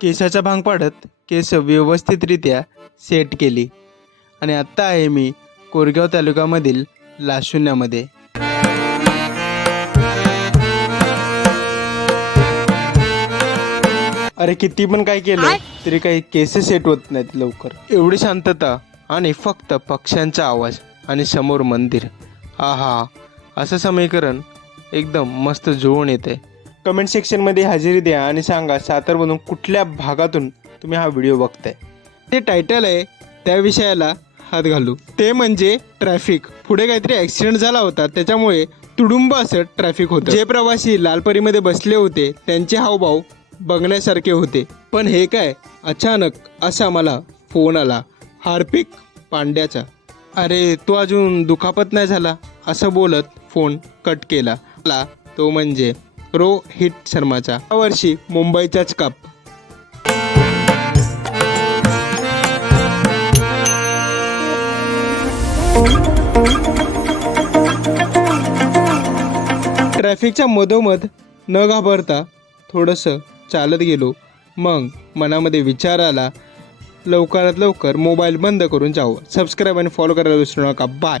केसाचा भांग पाडत केस व्यवस्थितरित्या सेट केली. आणि आत्ता आहे मी कोरगाव तालुक्यामधील लाशुन्यामध्ये. अरे किती पण काय केलं तरी काही केस सेट होत नाहीत लवकर. एवढी शांतता आणि फक्त पक्ष्यांचा आवाज आणि समोर मंदिर. हा हा असं समीकरण एकदम मस्त जुळून येते कमेंट सेक्शनमध्ये हजेरी द्या आणि सांगा सातारमधून कुठल्या भागातून तुम्ही हा व्हिडिओ बघताय. ते टायटल आहे त्या विषयाला हात घालू. ते म्हणजे ट्रॅफिक पुढे काहीतरी ॲक्सिडेंट झाला होता त्याच्यामुळे तुडुंब असं ट्रॅफिक होतं. जे प्रवासी लालपरीमध्ये बसले होते त्यांचे हावभाव बघण्यासारखे होते. पण हे काय? अचानक असा मला फोन आला. हार्पिक पांड्याचा. अरे तो अजून दुखापत नाही झाला असं बोलत फोन कट केला. तो म्हणजे रोहित शर्माचा. यावर्षी मुंबईचाच कप ट्रॅफिकच्या मधोमध न घाबरता थोडंसं चालत गेलो. मग मनामध्ये विचार आला लवकरात लवकर मोबाईल बंद करून जावं. सबस्क्राईब आणि फॉलो करायला विसरू नका. बाय